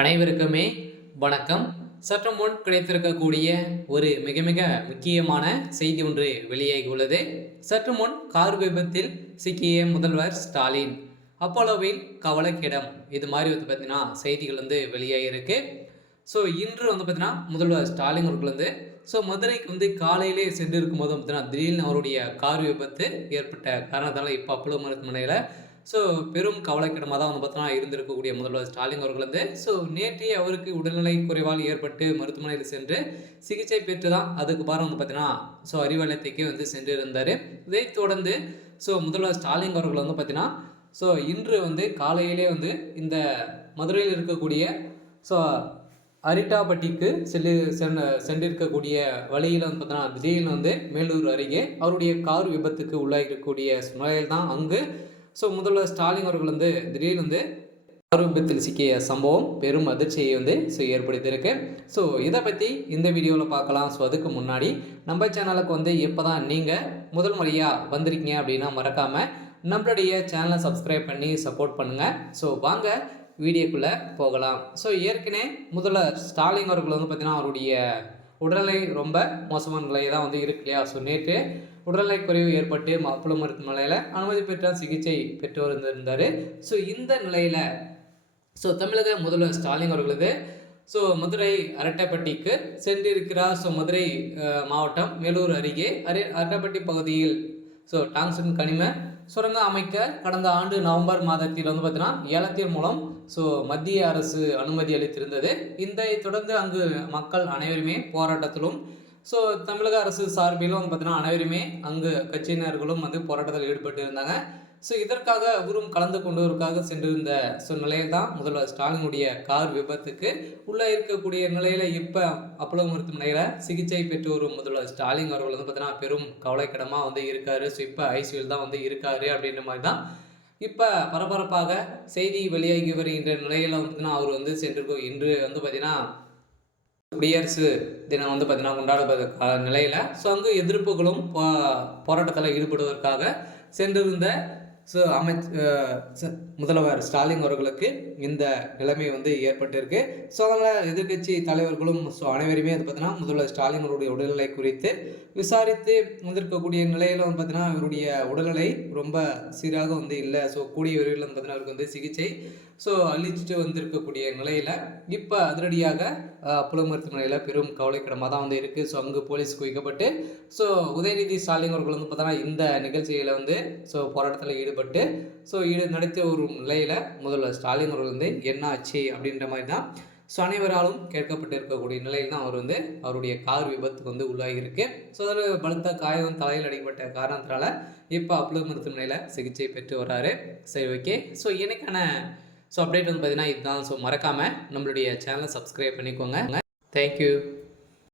அனைவருக்குமே வணக்கம். சற்று முன் கிடைத்திருக்கக்கூடிய ஒரு மிக மிக முக்கியமான செய்தி ஒன்று வெளியாகி உள்ளது. சற்று முன் கார் விபத்தில் சிக்கிய முதல்வர் ஸ்டாலின், அப்போலோவில் கவலைக்கிடம், இது மாதிரி பார்த்தீங்கன்னா செய்திகள் வெளியாகிருக்கு. ஸோ இன்று பார்த்தீங்கன்னா முதல்வர் ஸ்டாலின் அவர்கள் மதுரைக்கு காலையிலே சென்று இருக்கும்போது பார்த்தீங்கன்னா திடீர்னு அவருடைய கார் விபத்து ஏற்பட்ட காரணத்தால் இப்போ அப்போலோ மருத்துவமனையில் பெரும் கவலைக்கிடமாக தான் பார்த்தீங்கன்னா இருந்திருக்கக்கூடிய முதல்வர் ஸ்டாலின் அவர்கள் நேற்றே அவருக்கு உடல்நிலை குறைவால் ஏற்பட்டு மருத்துவமனையில் சென்று சிகிச்சை பெற்று தான் அதுக்கு பாரம் பார்த்தீங்கன்னா அறிவாலயத்துக்கே சென்று இருந்தார். இதைத் தொடர்ந்து முதல்வர் ஸ்டாலின் அவர்கள் பார்த்தீங்கன்னா இன்று காலையிலே இந்த மதுரையில் இருக்கக்கூடிய அரிட்டாப்பட்டிக்கு சென்றிருக்கக்கூடிய வழியில் பார்த்தீங்கன்னா திடீர்னு மேலூர் அருகே அவருடைய கார் விபத்துக்கு உள்ளாகிருக்கக்கூடிய நிலையில் தான் அங்கு முதல்வர் ஸ்டாலின் அவர்கள் திடீர்னு கார் விபத்தில் சிக்கிய சம்பவம் பெரும் அதிர்ச்சியை ஏற்படுத்தியிருக்கு. இதை பற்றி இந்த வீடியோவில் பார்க்கலாம். அதுக்கு முன்னாடி நம்ம சேனலுக்கு எப்போ தான் நீங்கள் முதல் முறையாக வந்திருக்கீங்க அப்படின்னா மறக்காமல் நம்மளுடைய சேனலை சப்ஸ்கிரைப் பண்ணி சப்போர்ட் பண்ணுங்கள். வாங்க வீடியோக்குள்ளே போகலாம். ஏற்கனவே முதல்வர் ஸ்டாலின் அவர்கள் பார்த்தீங்கன்னா அவருடைய உடல்நிலை ரொம்ப மோசமான நிலையை தான் இருக்கு இல்லையா. நேற்று உடல்நிலை குறைவு ஏற்பட்டு அப்போலோ மருத்துவமனையில் அனுமதி பெற்ற சிகிச்சை பெற்று வந்திருந்தார். இந்த நிலையில் தமிழக முதல்வர் ஸ்டாலின் அவர்களது மதுரை அரட்டைப்பட்டிக்கு சென்றிருக்கிறார். மதுரை மாவட்டம் மேலூர் அருகே அரட்டைப்பட்டி பகுதியில் டாங்ஸ்டன் கனிம சுரங்கம் அமைக்க கடந்த ஆண்டு நவம்பர் மாதத்தில் பார்த்தீங்கன்னா ஏலத்தின் மூலம் மத்திய அரசு அனுமதி அளித்திருந்தது. இதை தொடர்ந்து அங்கு மக்கள் அனைவருமே போராட்டத்திலும் தமிழக அரசு சார்பிலும் பார்த்தீங்கன்னா அனைவருமே அங்கு கட்சியினர்களும் போராட்டத்தில் ஈடுபட்டு இருந்தாங்க. இதற்காக அவரும் கலந்து கொண்டதற்காக சென்றிருந்த நிலையில் தான் முதல்வர் ஸ்டாலினுடைய கார் விபத்துக்கு உள்ளே இருக்கக்கூடிய நிலையில் இப்போ அப்போலோ மருத்துவமனையில் சிகிச்சை பெற்று வரும் முதல்வர் ஸ்டாலின் அவர்கள் பார்த்தீங்கன்னா பெரும் கவலைக்கிடமாக இருக்காரு. இப்போ ஐசியூவில் தான் இருக்காரு அப்படின்ற மாதிரி தான் இப்போ பரபரப்பாக செய்தி வெளியாகி வருகின்ற நிலையில் பார்த்தீங்கன்னா அவர் சென்றிருக்கோம். இன்று பார்த்தீங்கன்னா குடியரசு தினம் பார்த்தீங்கன்னா கொண்டாடுவதற்கான நிலையில் அங்கு எதிர்ப்புகளும் போராட்டத்தில் ஈடுபடுவதற்காக சென்றிருந்த முதல்வர் ஸ்டாலின் அவர்களுக்கு இந்த நிலைமை ஏற்பட்டிருக்கு. அதனால் எதிர்கட்சி தலைவர்களும் அனைவருமே பார்த்தீங்கன்னா முதல்வர் ஸ்டாலின் அவருடைய உடல்நிலை குறித்து விசாரித்து வந்திருக்கக்கூடிய நிலையில் பார்த்தீங்கன்னா இவருடைய உடல்நிலை ரொம்ப சீராக இல்லை. கூடிய விரைவில் பார்த்தீங்கன்னா அவருக்கு சிகிச்சை அளிச்சுட்டு வந்திருக்கக்கூடிய நிலையில் இப்போ அதிரடியாக அப்போலோ மருத்துவமனையில் பெரும் கவலைக்கிடமாக தான் இருக்குது. அங்கு போலீஸ் குவிக்கப்பட்டு உதயநிதி ஸ்டாலின் அவர்கள் பார்த்தோன்னா இந்த நிகழ்ச்சியில் போராட்டத்தில் ஈடுபட்டு நடத்திய ஒரு நிலையில் முதல்வர் ஸ்டாலின் அவர்கள் என்ன ஆச்சு அப்படின்ற மாதிரி தான் அனைவராலும் கேட்கப்பட்டு இருக்கக்கூடிய நிலையில் தான் அவர் அவருடைய கார் விபத்துக்கு உள்ளாகியிருக்கு. அதில் பலத்த காயம் தலையில் அடிக்கப்பட்ட காரணத்தினால இப்போ அப்போலோ மருத்துவமனையில் சிகிச்சை பெற்று வர்றாரு. சரி, ஓகே. எனக்கான அப்டேட் பார்த்தீங்கன்னா இதுதான். மறக்காமல் நம்மளுடைய சேனலை சப்ஸ்கிரைப் பண்ணிக்கோங்க. தேங்க்யூ.